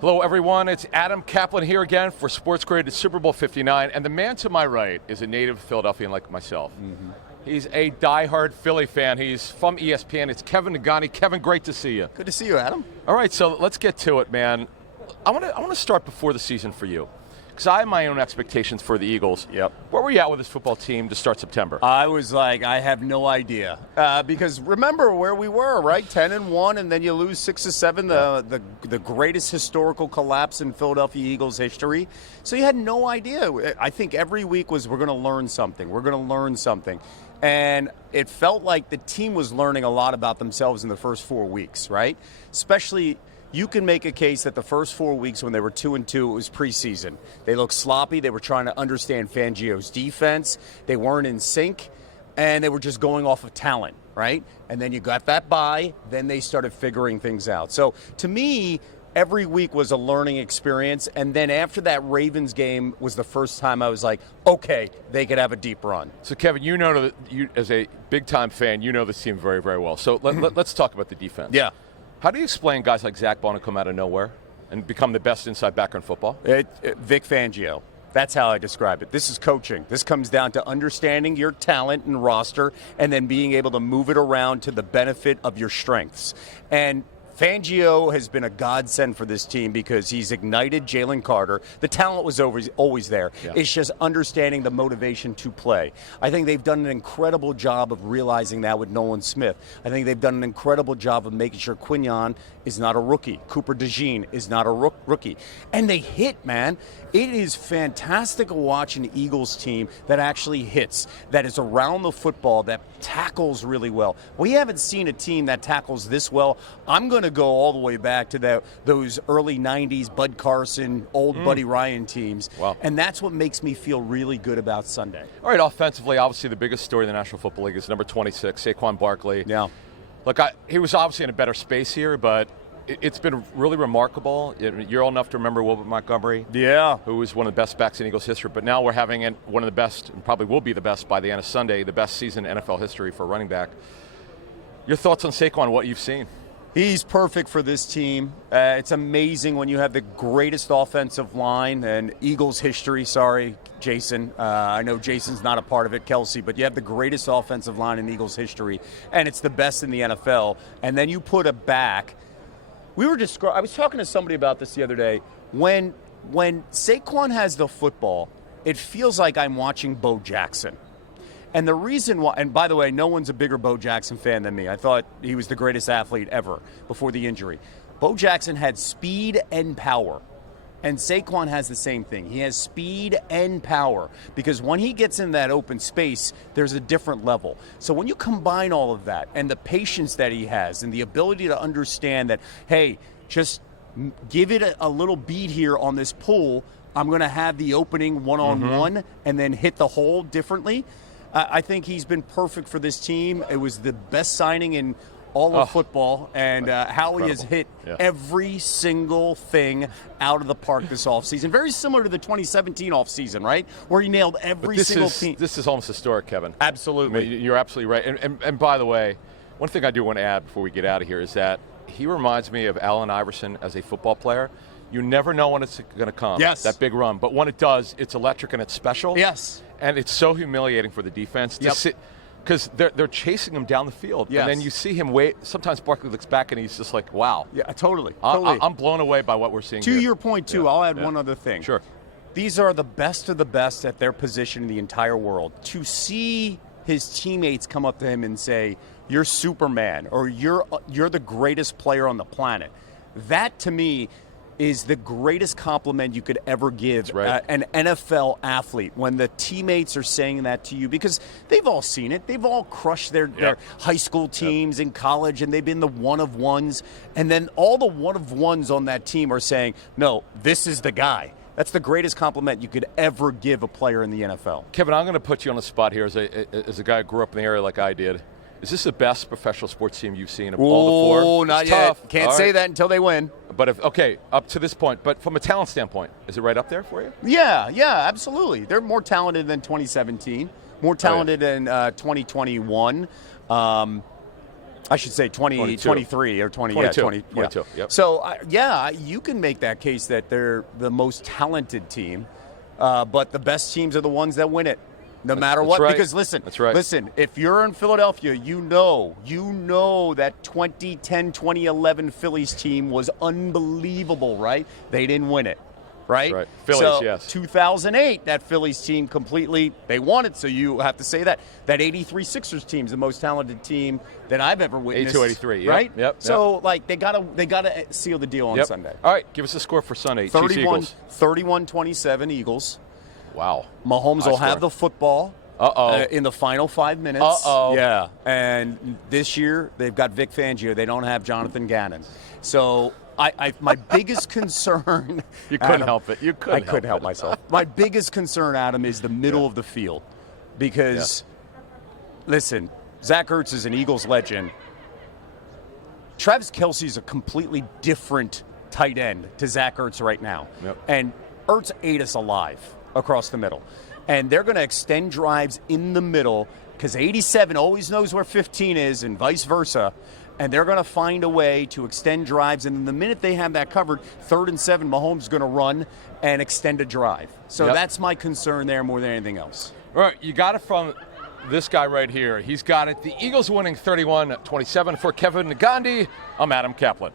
Hello, everyone. It's Adam Caplan here again for SportsGrid Super Bowl 59. And the man to my right is a native Philadelphian like myself. Mm-hmm. He's a diehard Philly fan. He's from ESPN. It's Kevin Negandhi. Kevin, great to see you. Good to see you, Adam. All right, so let's get to it, man. I want to start before the season for you, because I have my own expectations for the Eagles. Yep. Where were you at with this football team to start September? I was like, I have no idea. Because remember where we were, right? 10-1, and then you lose 6-7, the greatest historical collapse in Philadelphia Eagles history. So you had no idea. I think every week was, we're going to learn something. We're going to learn something. And it felt like the team was learning a lot about themselves in the first 4 weeks, right? Especially, you can make a case that the first 4 weeks when they were 2-2, it was preseason. They looked sloppy. They were trying to understand Fangio's defense. They weren't in sync, and they were just going off of talent, right? And then you got that bye. Then they started figuring things out. So to me, every week was a learning experience. And then after that Ravens game was the first time I was like, okay, they could have a deep run. So, Kevin, you as a big-time fan, you know this team very, very well. So let's talk about the defense. Yeah. How do you explain guys like Zach Bond come out of nowhere and become the best inside backer in football? Vic Fangio. That's how I describe it. This is coaching. This comes down to understanding your talent and roster and then being able to move it around to the benefit of your strengths. And Fangio has been a godsend for this team because he's ignited Jalen Carter. The talent was always there. Yeah. It's just understanding the motivation to play. I think they've done an incredible job of realizing that with Nolan Smith. I think they've done an incredible job of making sure Quinyon is not a rookie. Cooper DeJean is not a rookie. And they hit, man. It is fantastic to watch an Eagles team that actually hits, that is around the football, that tackles really well. We haven't seen a team that tackles this well. I'm going to go all the way back to those early 90s Bud Carson, old Buddy Ryan teams. Wow. And that's what makes me feel really good about Sunday. All right, offensively, obviously the biggest story in the National Football League is number 26, Saquon Barkley. Yeah. Look, he was obviously in a better space here, but it's been really remarkable. You're old enough to remember Wilbert Montgomery. Yeah. Who was one of the best backs in Eagles history. But now we're having one of the best, and probably will be the best by the end of Sunday, the best season in NFL history for a running back. Your thoughts on Saquon, what you've seen? He's perfect for this team. It's amazing when you have the greatest offensive line in Eagles history. Sorry, Jason. I know Jason's not a part of it, Kelsey, but you have the greatest offensive line in Eagles history, and it's the best in the NFL. And then you put a back. I was talking to somebody about this the other day. When Saquon has the football, it feels like I'm watching Bo Jackson. And the reason why, and by the way, no one's a bigger Bo Jackson fan than me. I thought he was the greatest athlete ever before the injury. Bo Jackson had speed and power. And Saquon has the same thing. He has speed and power because when he gets in that open space, there's a different level. So when you combine all of that and the patience that he has and the ability to understand that, hey, just give it a little beat here on this pull, I'm going to have the opening one-on-one and then hit the hole differently. I think he's been perfect for this team. It was the best signing in all of football, and how he has hit every single thing out of the park this offseason. Very similar to the 2017 offseason, right? Where he nailed every single team. This is almost historic, Kevin. Absolutely. I mean, you're absolutely right. And by the way, one thing I do want to add before we get out of here is that he reminds me of Allen Iverson as a football player. You never know when it's going to come, that big run. But when it does, it's electric and it's special. Yes. And it's so humiliating for the defense to sit, because they're chasing him down the field. Yes. And then you see him wait. Sometimes Barkley looks back and he's just like, wow. Yeah, totally. I'm blown away by what we're seeing To here. your point, too, I'll add one other thing. Sure. These are the best of the best at their position in the entire world. To see his teammates come up to him and say, you're Superman, or you're the greatest player on the planet, that, to me, is the greatest compliment you could ever give an NFL athlete, when the teammates are saying that to you, because they've all seen it. They've all crushed their high school teams in college, and they've been the one-of-ones. And then all the one-of-ones on that team are saying, no, this is the guy. That's the greatest compliment you could ever give a player in the NFL. Kevin, I'm going to put you on the spot here as a guy who grew up in the area like I did. Is this the best professional sports team you've seen of all the four? Oh, not yet. Tough. Can't say that until they win. But up to this point. But from a talent standpoint, is it right up there for you? Yeah, absolutely. They're more talented than 2017, more talented than 2021. I should say 23 or 20. 22. Yeah, 22. Yeah. Yep. So, you can make that case that they're the most talented team, but the best teams are the ones that win it, no matter what. right. Because listen, That's right. listen, if you're in Philadelphia, you know that 2010, 2011 Phillies team was unbelievable, right? They didn't win it. Right? Right. Phillies, so, yes. 2008, that Phillies team they won it, so you have to say that. That 83 Sixers team's the most talented team that I've ever witnessed. 82-83, yep, right? yep. So, they gotta seal the deal on Sunday. All right, give us a score for Sunday. Chiefs Eagles. 31-27 Eagles. Wow. Mahomes will have the football in the final 5 minutes. Yeah, and this year they've got Vic Fangio. They don't have Jonathan Gannon. So my biggest concern. You couldn't Adam, help it. You couldn't. I couldn't help myself. My biggest concern, Adam, is the middle of the field, because, listen, Zach Ertz is an Eagles legend. Travis Kelce is a completely different tight end to Zach Ertz right now, and Ertz ate us alive across the middle, and they're going to extend drives in the middle because 87 always knows where 15 is, and vice versa. And they're going to find a way to extend drives. And the minute they have that covered, 3rd and 7, Mahomes is going to run and extend a drive. So that's my concern there more than anything else. All right, you got it from this guy right here. He's got it. The Eagles winning 31-27 for Kevin Negandhi. I'm Adam Caplan.